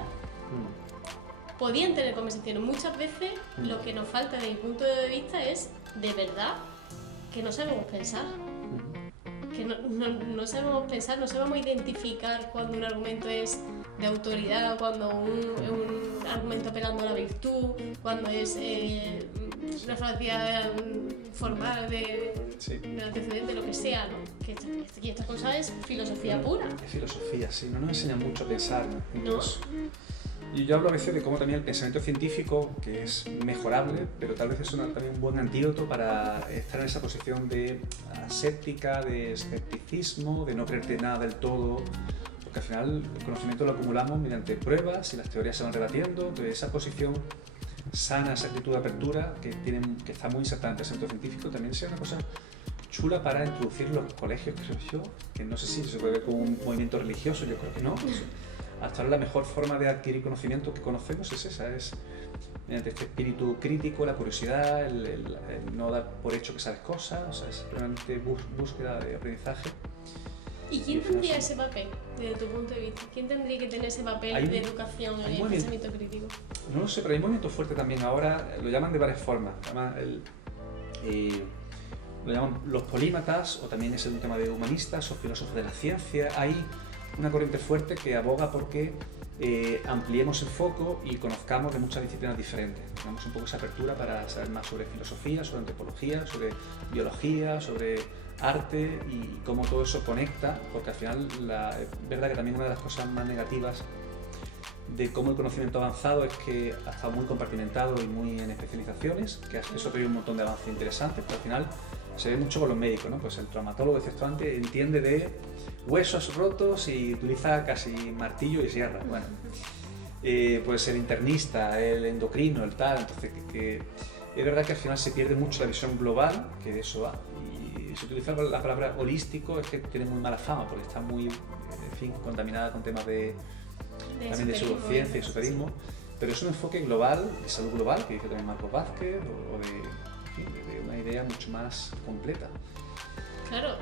podían tener conversaciones. Muchas veces lo que nos falta desde mi punto de vista es, de verdad, que no sabemos pensar. Que no sabemos pensar, no sabemos identificar cuando un argumento es de autoridad, cuando un argumento apelando a la virtud, cuando es una falacia formal de antecedente, lo que sea, ¿no? Y esta cosa es filosofía pura. Es filosofía, sí, no nos enseña mucho a pensar, incluso. Y yo hablo a veces de cómo también el pensamiento científico, que es mejorable, pero tal vez es también un buen antídoto para estar en esa posición de aséptica, de escepticismo, de no creerte nada del todo, porque al final el conocimiento lo acumulamos mediante pruebas y las teorías se van rebatiendo. Entonces esa posición sana, esa actitud de apertura que está muy insertada en el pensamiento científico, también sea una cosa chula para introducir en los colegios, creo yo, que no sé si se puede ver como un movimiento religioso, yo creo que no. Hasta ahora la mejor forma de adquirir conocimiento que conocemos es esa, es mediante este espíritu crítico, la curiosidad, el no dar por hecho que sabes cosas, o sea, es realmente búsqueda de aprendizaje. ¿Y quién tendría ese papel, desde tu punto de vista? ¿Quién tendría que tener ese papel de educación en el pensamiento crítico? No lo sé, pero hay un movimiento fuerte también ahora, lo llaman de varias formas. Lo llaman los polímatas, o también es un tema de humanistas o filósofos de la ciencia. Hay una corriente fuerte que aboga porque ampliemos el foco y conozcamos de muchas disciplinas diferentes. Tengamos un poco esa apertura para saber más sobre filosofía, sobre antropología, sobre biología, sobre arte y cómo todo eso conecta, porque al final es verdad que también una de las cosas más negativas de cómo el conocimiento avanzado es que ha estado muy compartimentado y muy en especializaciones, que eso trae un montón de avances interesantes, pero al final se ve mucho con los médicos, ¿no? Pues el traumatólogo exceptuante entiende de huesos rotos y utiliza casi martillo y sierra. Bueno, pues el internista, el endocrino, el tal, entonces que es verdad que al final se pierde mucho la visión global, que de eso va, y se utiliza la palabra holístico, es que tiene muy mala fama porque está muy, en fin, contaminada con temas también de pseudociencia y esoterismo, pero es un enfoque global, de salud global, que dice también Marcos Vázquez, o de una idea mucho más completa. Claro,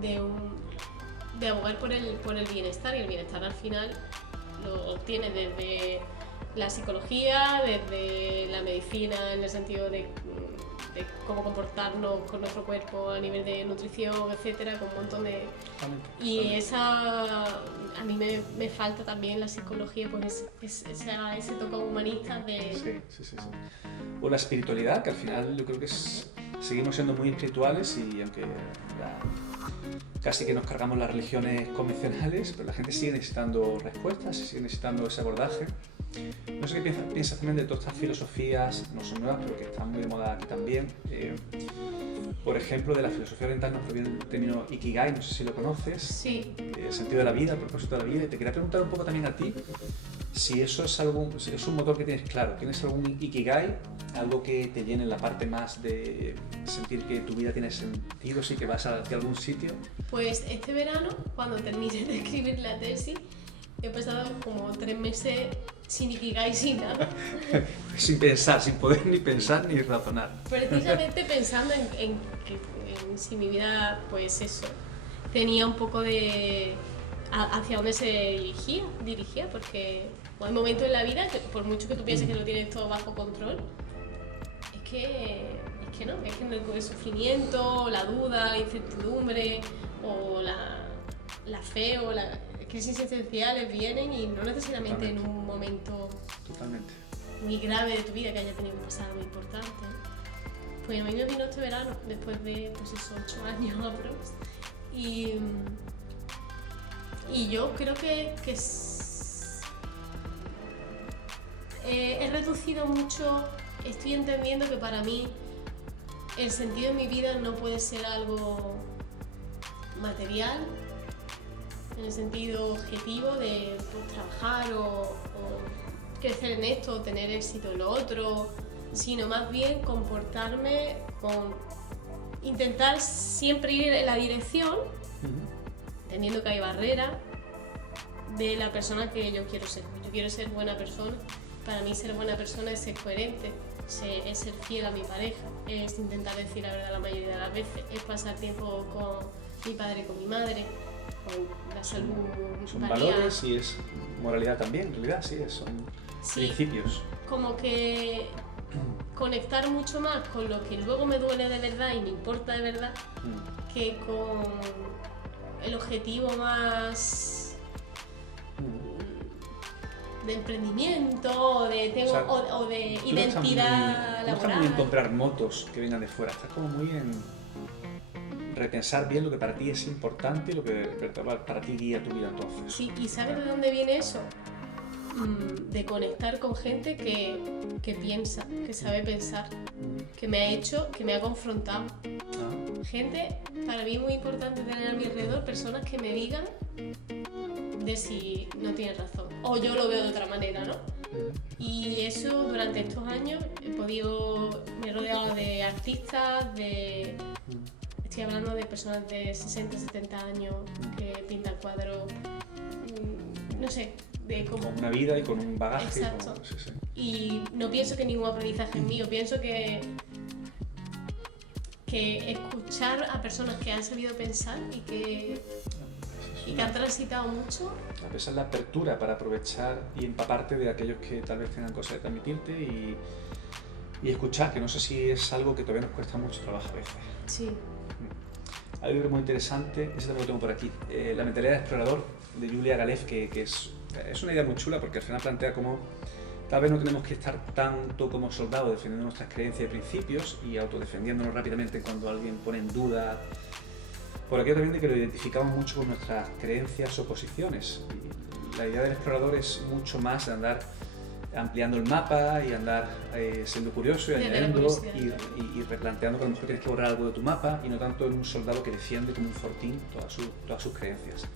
de abogar por el bienestar, y el bienestar al final lo obtiene desde la psicología, desde la medicina, en el sentido de cómo comportarnos con nuestro cuerpo a nivel de nutrición, etcétera, con un montón de... Y a mí me falta también la psicología, pues ese toque humanista de... Sí. O la espiritualidad, que al final yo creo que seguimos siendo muy espirituales, y aunque casi que nos cargamos las religiones convencionales, pero la gente sigue necesitando respuestas, sigue necesitando ese abordaje. No sé qué piensas también de todas estas filosofías, no son nuevas, pero que están muy de moda aquí también. Por ejemplo, de la filosofía oriental nos proviene el término Ikigai, no sé si lo conoces. Sí. El sentido de la vida, el propósito de la vida. Y te quería preguntar un poco también a ti, si eso es si es un motor que tienes claro. ¿Tienes algún Ikigai? Algo que te llene la parte más de sentir que tu vida tiene sentido, sí que vas hacia algún sitio. Pues este verano, cuando terminé de escribir la tesis, he pasado como 3 meses sin Ikigai, sin nada. Sin pensar, sin poder ni pensar ni razonar. Precisamente pensando en si mi vida, pues eso, tenía un poco de hacia dónde se dirigía, porque hay momentos en la vida que por mucho que tú pienses que lo tienes todo bajo control, es que no, el sufrimiento, la duda, la incertidumbre o la fe o las crisis existenciales vienen y no necesariamente Totalmente. en un momento Totalmente. muy grave de tu vida que haya tenido un pasado muy importante. Pues a mí me vino este verano, después de pues esos 8 años aprox. Y yo creo que he reducido mucho, estoy entendiendo que para mí el sentido de mi vida no puede ser algo material, en el sentido objetivo de pues, trabajar o crecer en esto o tener éxito en lo otro, sino más bien comportarme intentar siempre ir en la dirección, entendiendo que hay barreras, de la persona que yo quiero ser. Yo quiero ser buena persona. Para mí ser buena persona es ser coherente, es ser fiel a mi pareja, es intentar decir la verdad la mayoría de las veces, es pasar tiempo con mi padre y con mi madre, con la salud. Son valores y es moralidad también, en realidad, son principios. Como que conectar mucho más con lo que luego me duele de verdad y me importa de verdad que con el objetivo más de emprendimiento o de identidad laboral. No estás muy en comprar motos que vengan de fuera, estás como muy en repensar bien lo que para ti es importante y lo que para ti guía tu vida entonces. Sí, ¿y sabes de dónde viene eso? De conectar con gente que piensa, que sabe pensar, que me ha confrontado. Gente, para mí es muy importante tener a mi alrededor personas que me digan de si no tienes razón, o yo lo veo de otra manera, ¿no? Y eso durante estos años me he rodeado de artistas, estoy hablando de personas de 60, 70 años que pintan cuadros, no sé, con una vida y con un bagaje. Exacto. Y no pienso que ningún aprendizaje es mío, pienso que escuchar a personas que han sabido pensar y que han transitado mucho. A pesar de la apertura para aprovechar y empaparte de aquellos que tal vez tengan cosas de transmitirte y escuchar, que no sé si es algo que todavía nos cuesta mucho trabajo a veces. Sí. Hay un libro muy interesante, ese también lo tengo por aquí, La mentalidad del explorador, de Julia Galef, que es una idea muy chula porque al final plantea cómo tal vez no tenemos que estar tanto como soldados defendiendo nuestras creencias y principios y autodefendiéndonos rápidamente cuando alguien pone en duda. Por aquello también de que lo identificamos mucho con nuestras creencias o posiciones. Y la idea del explorador es mucho más de andar ampliando el mapa y andar siendo curioso y añadiendo y replanteando que a lo mejor tienes que borrar algo de tu mapa y no tanto en un soldado que defiende como un fortín todas sus creencias.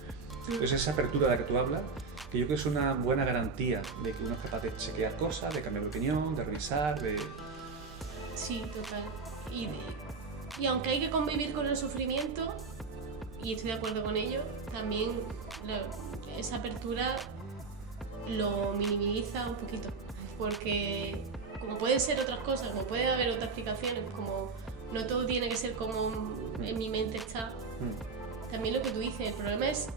Entonces esa apertura de la que tú hablas, que yo creo que es una buena garantía de que uno es capaz de chequear cosas, de cambiar de opinión, de revisar, de... Sí, total. Y aunque hay que convivir con el sufrimiento, y estoy de acuerdo con ello, también esa apertura lo minimiza un poquito, porque como pueden ser otras cosas, como puede haber otras explicaciones, como no todo tiene que ser como en mi mente está, también lo que tú dices, el problema es,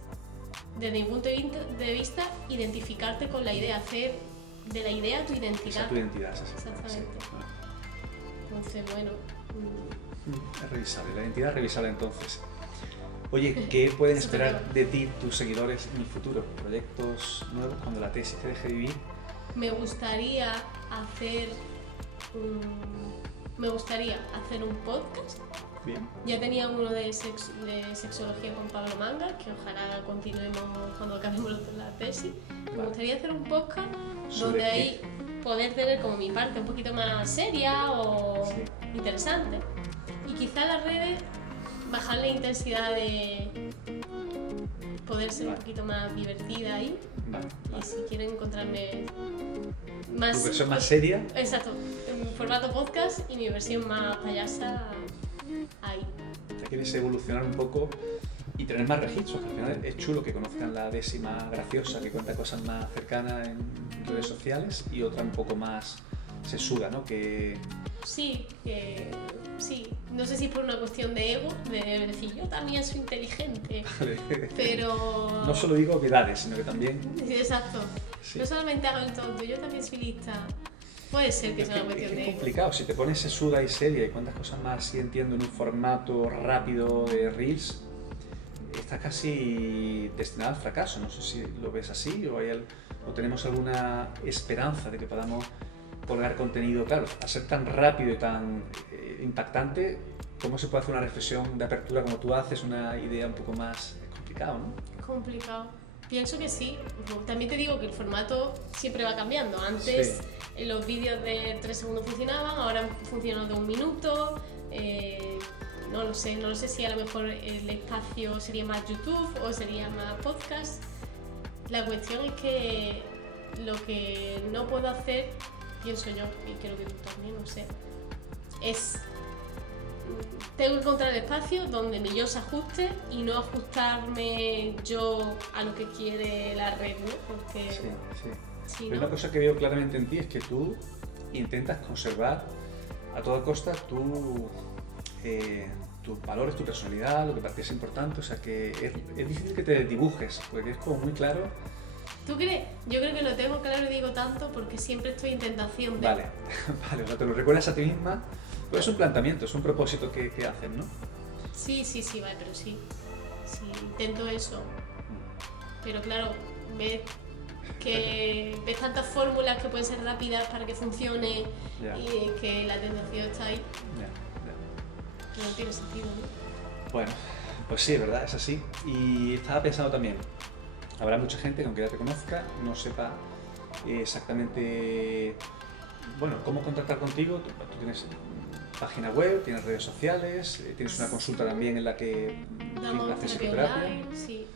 desde mi punto de vista, identificarte con la idea, hacer de la idea tu identidad. Esa es tu identidad, esa exactamente. Sí. Entonces, bueno... Es revisable, la identidad es revisable entonces. Oye, ¿qué pueden esperar de ti tus seguidores en el futuro? ¿Proyectos nuevos cuando la tesis te deje vivir? Me gustaría hacer un podcast Bien. Ya tenía uno de sexología con Pablo Manga, que ojalá continuemos cuando acabemos la tesis. Me Vale. gustaría hacer un podcast ¿Sobre donde qué? ahí poder tener como mi parte un poquito más seria o Sí. interesante. Y quizá las redes bajar la intensidad de poder ser un Vale. poquito más divertida ahí. Vale, Y vale. si quieren encontrarme Tu más... versión más seria. Exacto, en mi formato podcast y mi versión más payasa ahí. Quieres evolucionar un poco y tener más registros, que al final es chulo que conozcan la décima graciosa, que cuenta cosas más cercanas en redes sociales, y otra un poco más sesuda, ¿no? Que Sí, sí. No sé si es por una cuestión de ego, de decir yo también soy inteligente, pero... no solo digo obviedades, sino que también... Sí, exacto. Sí. No solamente hago el tonto, yo también soy lista. Puede ser que Es sea una que cuestión es de ego. complicado, si te pones sesuda y seria y cuentas cosas más, sí entiendo, en un formato rápido de Reels, estás casi destinado al fracaso. No sé si lo ves así o tenemos alguna esperanza de que podamos colgar contenido. Claro, al ser tan rápido y tan impactante, ¿cómo se puede hacer una reflexión de apertura como tú haces, una idea un poco más complicado, ¿no? Complicado. Pienso que sí. También te digo que el formato siempre va cambiando. Antes los vídeos de 3 segundos funcionaban, ahora funcionan de 1 minuto. No lo sé si a lo mejor el espacio sería más YouTube o sería más podcast. La cuestión es que lo que no puedo hacer, pienso yo, y creo que tú también, no sé, es... Tengo que encontrar el espacio donde mi yo se ajuste y no ajustarme yo a lo que quiere la red, ¿no? Porque Sí, sí. si Pero no... una cosa que veo claramente en ti es que tú intentas conservar a toda costa tus valores, tu personalidad, lo que para ti es importante. O sea que es difícil que te dibujes, porque es como muy claro. ¿Tú crees? Yo creo que lo tengo claro y digo tanto porque siempre estoy en tentación de... Vale, vale, o sea, te lo recuerdas a ti misma, pero es un planteamiento, es un propósito que haces, ¿no? Sí, vale, pero sí. Sí, intento eso. Pero claro, ves tantas fórmulas que pueden ser rápidas para que funcione Ya. y que la tentación está ahí, Ya, ya. que no tiene sentido, ¿no? Bueno, pues sí, ¿verdad? Es así. Y estaba pensando también, habrá mucha gente que aunque ya te conozca, no sepa exactamente, bueno, cómo contactar contigo. Tú tienes página web, tienes redes sociales, tienes una consulta también en la que Damos haces terapia psicoterapia. online, sí.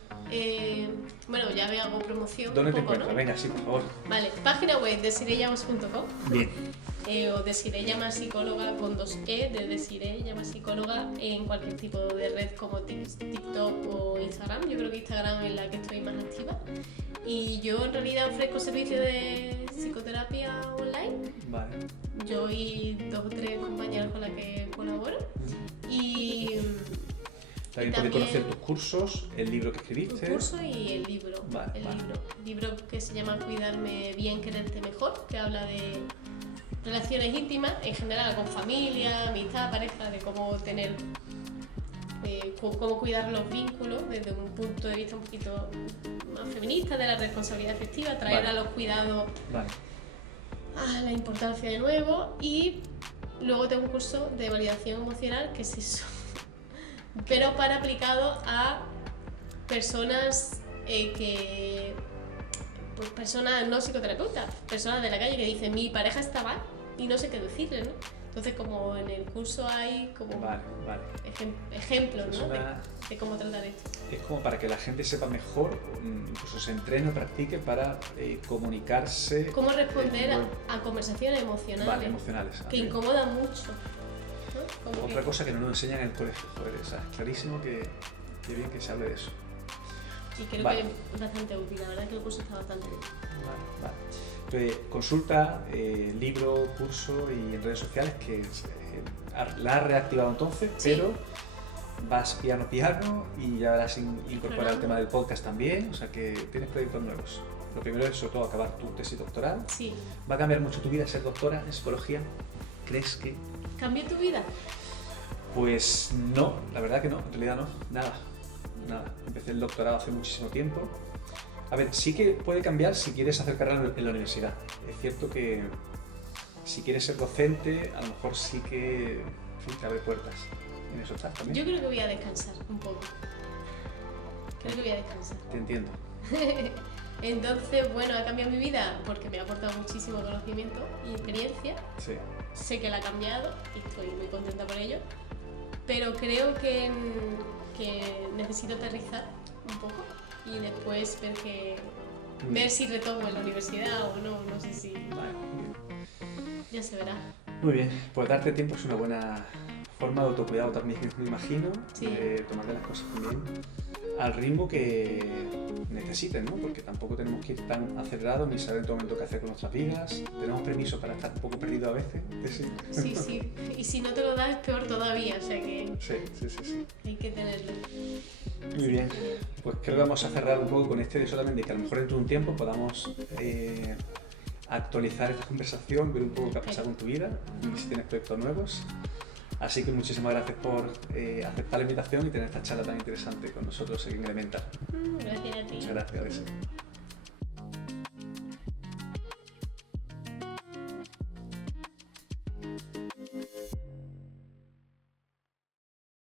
Bueno, ya me hago promoción. ¿Dónde un te poco, encuentras? ¿no? Venga, sí, por favor. Vale, página web desirellamas.com Bien. o Desiree Llamas Psicóloga con 2 E de Desiree Llamas Psicóloga en cualquier tipo de red como TikTok o Instagram. Yo creo que Instagram es la que estoy más activa. Y yo en realidad ofrezco servicios de psicoterapia online. Vale. Yo y 2 o 3 compañeros con las que colaboro. Y También Y podéis también- conocer tus cursos, el libro que un escribiste. curso y el libro. Vale, el vale. libro que se llama Cuidarme bien, quererte mejor, que habla de relaciones íntimas en general con familia, amistad, pareja, de cómo tener, cómo cuidar los vínculos desde un punto de vista un poquito más feminista, de la responsabilidad afectiva, traer Vale. a los cuidados Vale. a la importancia de nuevo. Y luego tengo un curso de validación emocional, que es eso, pero para aplicado a personas pues personas no psicoterapeutas, personas de la calle que dicen mi pareja está mal y no sé qué decirle, ¿no? Entonces como en el curso hay como Vale, vale. ejemplos, Es ¿no? una- de cómo tratar esto. Es como para que la gente sepa mejor, incluso se entrene o practique para comunicarse. Cómo responder bueno, a conversaciones emocionales Vale, emocionales. que Bien. incomodan mucho, ¿no? Como Otra que- cosa que no nos enseñan en el colegio, joder, o sea, es clarísimo que bien que se hable de eso. Y creo Vale. que es bastante útil, la verdad es que el curso está bastante bien. Vale, vale. Entonces, consulta, libro, curso y en redes sociales que la has reactivado entonces, Sí. pero vas piano y ya habrás incorporado el Explorando. tema del podcast también, o sea que tienes proyectos nuevos. Lo primero es sobre todo acabar tu tesis doctoral. Sí. ¿Va a cambiar mucho tu vida ser doctora en psicología? ¿Crees que? ¿Cambió tu vida? Pues no, la verdad que no, en realidad no, nada. Empecé el doctorado hace muchísimo tiempo. A ver, sí que puede cambiar si quieres hacer carrera en la universidad. Es cierto que si quieres ser docente, a lo mejor sí que en fin, te abre puertas. en eso estás también. Yo creo que voy a descansar un poco. Creo que voy a descansar. Te entiendo. Entonces, bueno, ha cambiado mi vida porque me ha aportado muchísimo conocimiento y experiencia. Sí. Sé que la ha cambiado y estoy muy contenta por ello. Pero creo que necesito aterrizar un poco y después ver si retomo en la universidad o no. No sé si... Vale, muy bien. Ya se verá. Muy bien, pues darte tiempo es una buena forma de autocuidado también, me imagino, Sí. de tomarte las cosas también al ritmo que necesiten, ¿no? Porque tampoco tenemos que ir tan acelerados ni saber en todo momento qué hacer con nuestras vidas. Tenemos permiso para estar un poco perdidos a veces. Sí, sí. Y si no te lo das es peor todavía, o sea que Sí. hay que tenerlo. Muy bien, pues creo que vamos a cerrar un poco con este deseo también de que a lo mejor dentro de un tiempo podamos actualizar esta conversación, ver un poco qué ha pasado con tu vida y si tienes proyectos nuevos. Así que muchísimas gracias por aceptar la invitación y tener esta charla tan interesante con nosotros en Elemental. Gracias a ti. Muchas gracias.